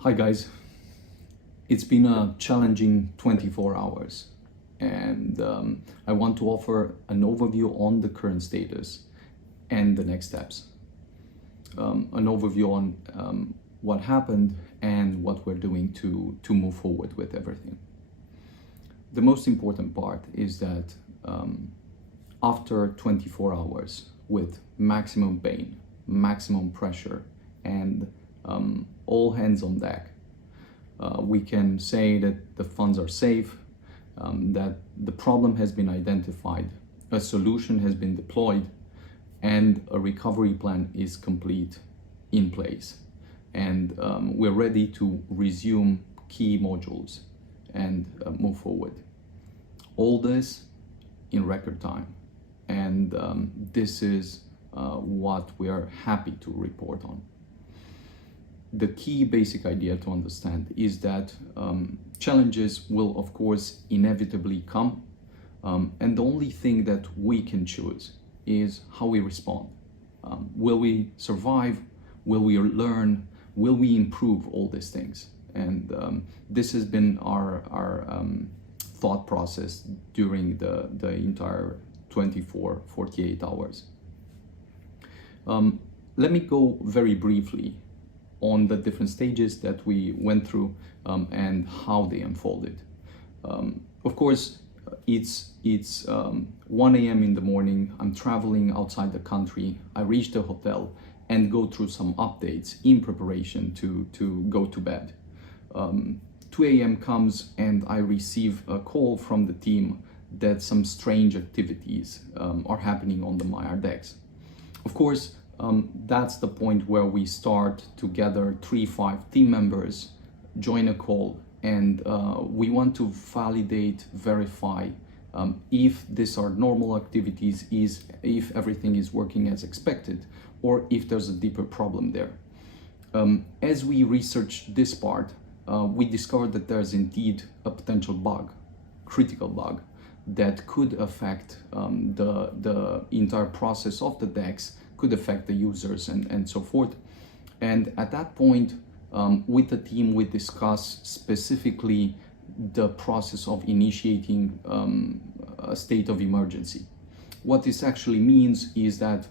Hi guys, it's been a challenging 24 hours and I want to offer an overview on the current status and the next steps. An overview on what happened and what we're doing to move forward with everything. The most important part is that after 24 hours with maximum pain, maximum pressure and all hands on deck, we can say that the funds are safe, that the problem has been identified, a solution has been deployed, and a recovery plan is complete in place. And we're ready to resume key modules and move forward. All this in record time. And this is what we are happy to report on. The key basic idea to understand is that challenges will of course inevitably come, and the only thing that we can choose is how we respond. Will we survive? Will we learn? Will we improve all these things? And this has been our thought process during the entire 48 hours. Let me go very briefly on the different stages that we went through and how they unfolded. Of course, it's 1 a.m. in the morning. I'm traveling outside the country. I reach the hotel and go through some updates in preparation to go to bed. 2 a.m. comes and I receive a call from the team that some strange activities are happening on the Maya decks. Of course, that's the point where we start to gather 3-5 team members, join a call, and we want to validate, verify if these are normal activities, if everything is working as expected, or if there's a deeper problem there. As we researched this part, we discovered that there's indeed a potential bug, critical bug, that could affect the entire process of the decks, could affect the users and so forth. And at that point, with the team, we discuss specifically the process of initiating a state of emergency. What this actually means is that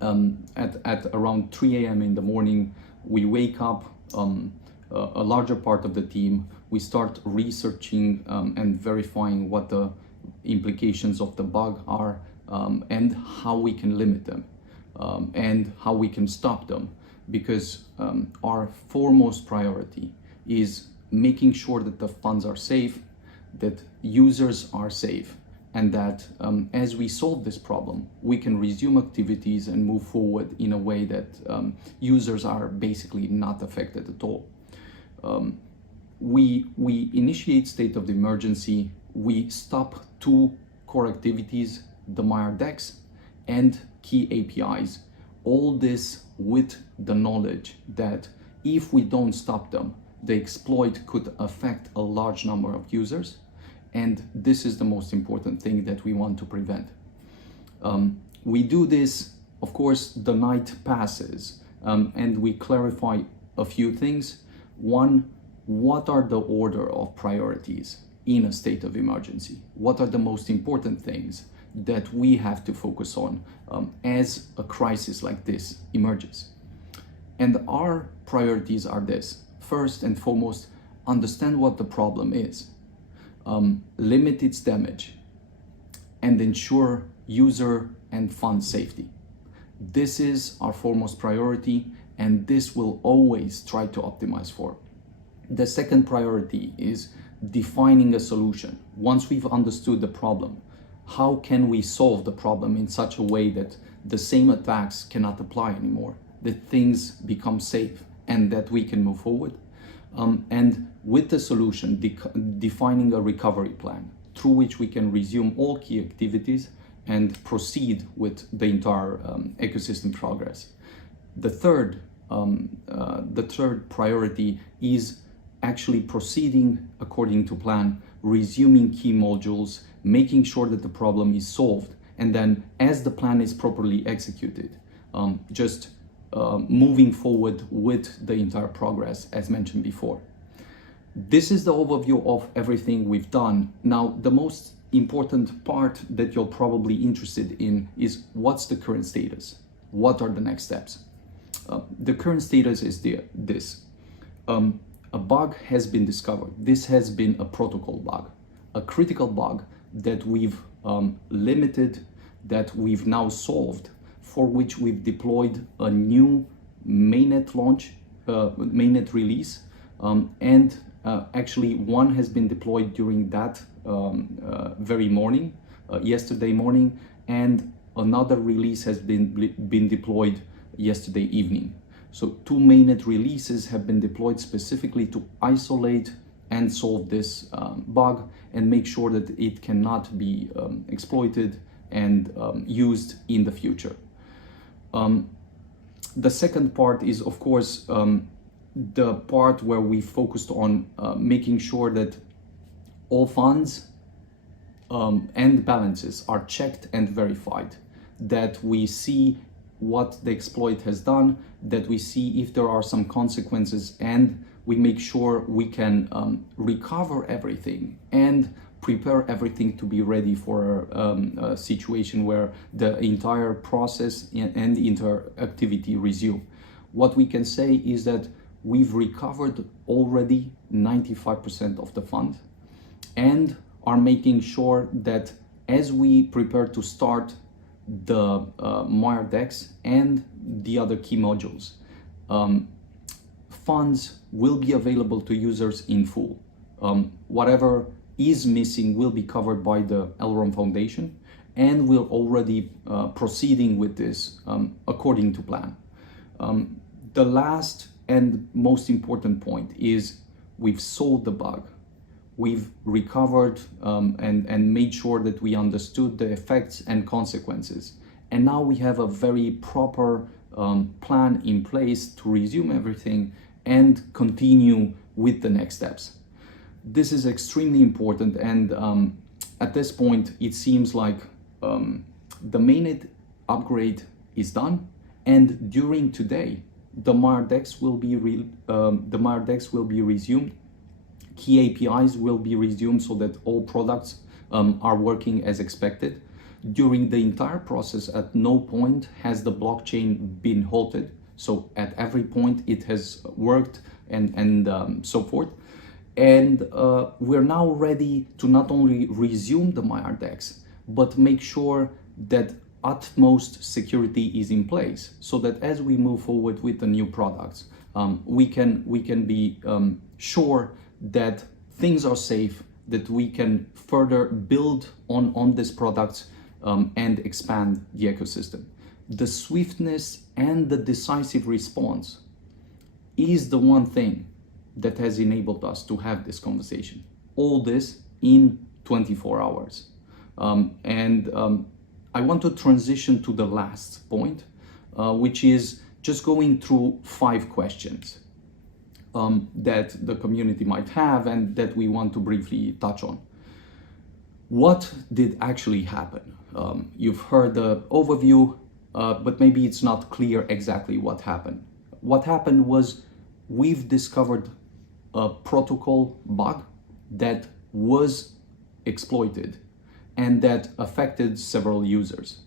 at around 3 a.m. in the morning, we wake up, a larger part of the team, we start researching and verifying what the implications of the bug are and how we can limit them. And how we can stop them, because our foremost priority is making sure that the funds are safe, that users are safe, and that as we solve this problem, we can resume activities and move forward in a way that users are basically not affected at all. We initiate state of emergency, we stop 2 core activities, the Maya decks and key APIs, all this with the knowledge that if we don't stop them, the exploit could affect a large number of users, and this is the most important thing that we want to prevent. We do this, of course, the night passes, and we clarify a few things. One, what are the order of priorities in a state of emergency? What are the most important things that we have to focus on as a crisis like this emerges? And our priorities are this. First and foremost, understand what the problem is, limit its damage, and ensure user and fund safety. This is our foremost priority, and this will always try to optimize for. The second priority is defining a solution. Once we've understood the problem, how can we solve the problem in such a way that the same attacks cannot apply anymore, that things become safe and that we can move forward? And with the solution, defining a recovery plan through which we can resume all key activities and proceed with the entire ecosystem progress. The third priority is actually proceeding according to plan, resuming key modules, making sure that the problem is solved, and then as the plan is properly executed, just moving forward with the entire progress as mentioned before. This is the overview of everything we've done. Now, the most important part that you're probably interested in is what's the current status? What are the next steps? The current status is this. A bug has been discovered. This has been a protocol bug, a critical bug that we've limited, that we've now solved, for which we've deployed a new mainnet launch, mainnet release, and actually one has been deployed during that very morning, yesterday morning, and another release has been deployed yesterday evening. So two mainnet releases have been deployed specifically to isolate and solve this bug and make sure that it cannot be exploited and used in the future. The second part is, of course, the part where we focused on making sure that all funds and balances are checked and verified, that we see what the exploit has done, that we see if there are some consequences, and we make sure we can recover everything and prepare everything to be ready for a situation where the entire process and the entire activity resume. What we can say is that we've recovered already 95% of the fund and are making sure that as we prepare to start the MyRDEX and the other key modules, funds will be available to users in full. Whatever is missing will be covered by the Elrond Foundation, and we're already proceeding with this according to plan. The last and most important point is we've solved the bug. We've recovered and made sure that we understood the effects and consequences. And now we have a very proper plan in place to resume everything and continue with the next steps. This is extremely important, and at this point it seems like the mainnet upgrade is done, and during today the MyRDEX will be resumed. Key APIs will be resumed so that all products are working as expected. During the entire process, at no point has the blockchain been halted. So at every point it has worked and so forth. And we're now ready to not only resume the MyRDEX, but make sure that utmost security is in place so that as we move forward with the new products, we can be sure that things are safe, that we can further build on these products and expand the ecosystem. The swiftness and the decisive response is the one thing that has enabled us to have this conversation. All this in 24 hours. I want to transition to the last point, which is just going through 5 questions that the community might have and that we want to briefly touch on. What did actually happen? You've heard the overview, but maybe it's not clear exactly what happened. What happened was we've discovered a protocol bug that was exploited and that affected several users.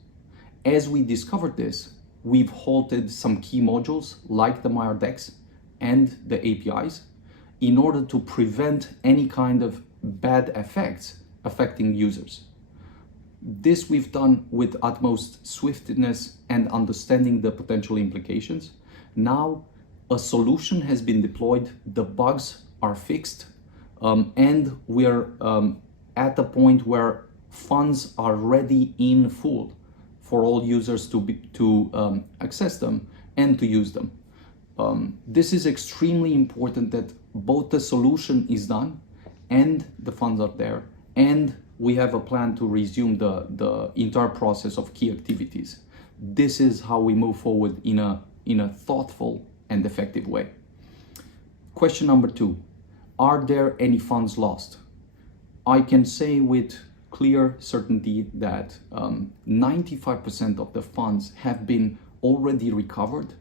As we discovered this, we've halted some key modules like the MyRDEX and the APIs in order to prevent any kind of bad effects affecting users. This we've done with utmost swiftness and understanding the potential implications. Now a solution has been deployed, the bugs are fixed, and we're at the point where funds are ready in full for all users to access them and to use them. This is extremely important that both the solution is done and the funds are there, and we have a plan to resume the entire process of key activities. This is how we move forward in a thoughtful and effective way. Question number 2, are there any funds lost? I can say with clear certainty that 95% of the funds have been already recovered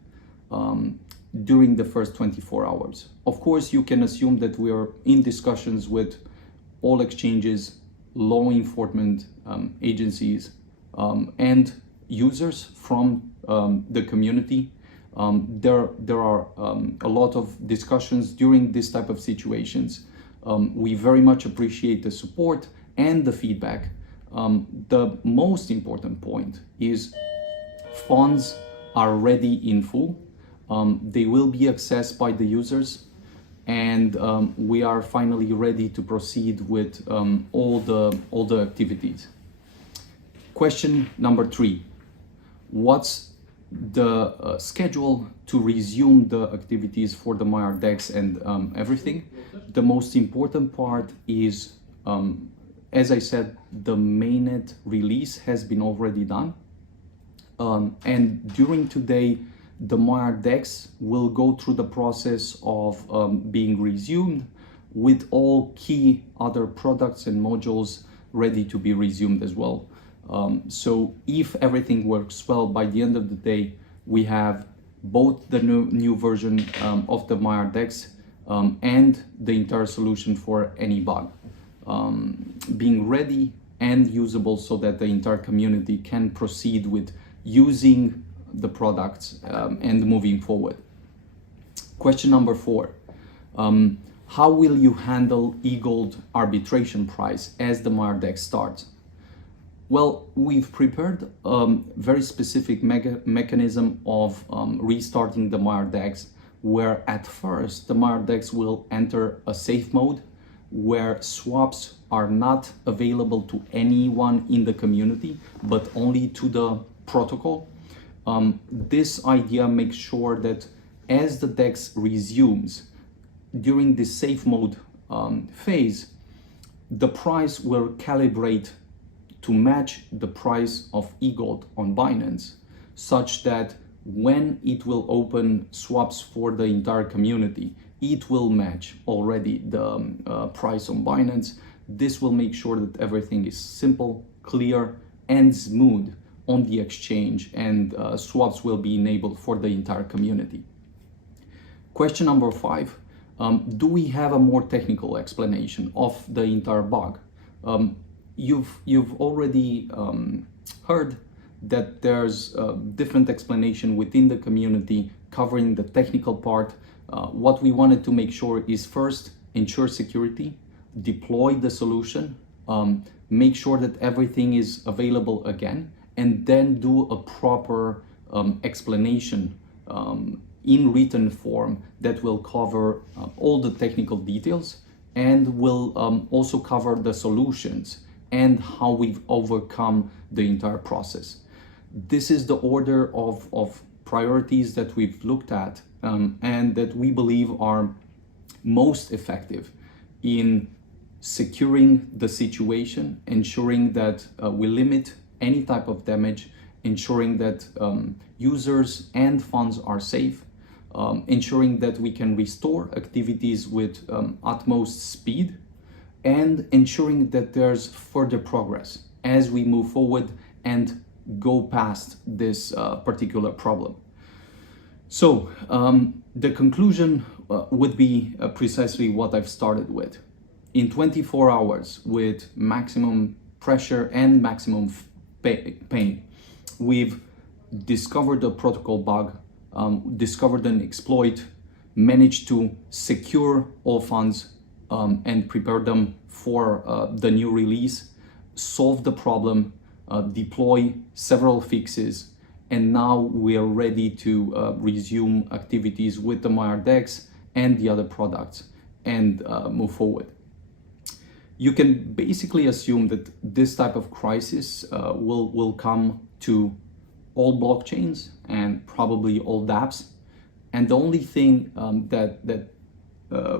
during the first 24 hours. Of course, you can assume that we are in discussions with all exchanges, law enforcement agencies, and users from the community. There are a lot of discussions during this type of situations. We very much appreciate the support and the feedback. The most important point is funds are ready in full. They will be accessed by the users, and we are finally ready to proceed with all the activities. Question number 3. What's the schedule to resume the activities for the Maillard DEX and everything? The most important part is, as I said, the mainnet release has been already done. And during today, the Maillard DEX will go through the process of being resumed with all key other products and modules ready to be resumed as well. So if everything works well, by the end of the day, we have both the new version of the Maillard DEX and the entire solution for any bug being ready and usable, so that the entire community can proceed with using the products and moving forward. Question number 4. How will you handle eGold arbitration price as the Maillard DEX starts? Well, we've prepared a very specific mechanism of restarting the Maillard DEX, where at first the Maillard DEX will enter a safe mode where swaps are not available to anyone in the community, but only to the protocol. This idea makes sure that as the DEX resumes during this safe mode phase, the price will calibrate to match the price of eGold on Binance, such that when it will open swaps for the entire community, it will match already the price on Binance. This will make sure that everything is simple, clear, and smooth on the exchange, and swaps will be enabled for the entire community. Question number 5. Do we have a more technical explanation of the entire bug? You've already heard that there's a different explanation within the community covering the technical part. What we wanted to make sure is, first, ensure security, deploy the solution, make sure that everything is available again, and then do a proper explanation in written form that will cover all the technical details, and will also cover the solutions and how we've overcome the entire process. This is the order of priorities that we've looked at and that we believe are most effective in securing the situation, ensuring that we limit any type of damage, ensuring that users and funds are safe, ensuring that we can restore activities with utmost speed, and ensuring that there's further progress as we move forward and go past this particular problem. So the conclusion would be precisely what I've started with. In 24 hours, with maximum pressure and maximum pain, we've discovered a protocol bug, discovered an exploit, managed to secure all funds and prepare them for the new release, solve the problem, deploy several fixes, and now we are ready to resume activities with the Maillard DEX and the other products and move forward. You can basically assume that this type of crisis will come to all blockchains and probably all dApps, and the only thing that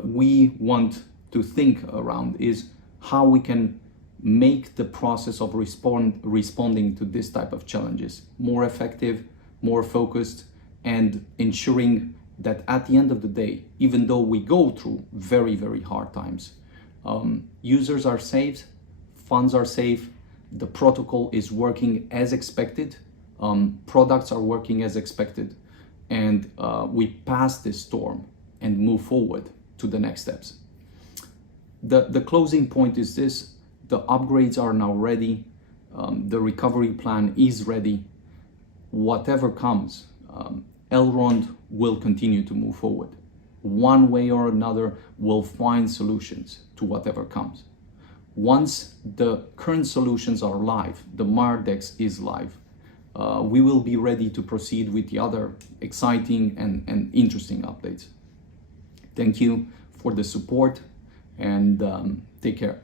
we want to think around is how we can make the process of responding to this type of challenges more effective, more focused, and ensuring that at the end of the day, even though we go through very, very hard times, users are safe, funds are safe, the protocol is working as expected, products are working as expected, and we pass this storm and move forward to the next steps. The closing point is this: the upgrades are now ready, the recovery plan is ready. Whatever comes, Elrond will continue to move forward. One way or another, we'll find solutions to whatever comes. Once the current solutions are live, the Mardex is live, we will be ready to proceed with the other exciting and interesting updates. Thank you for the support, and take care.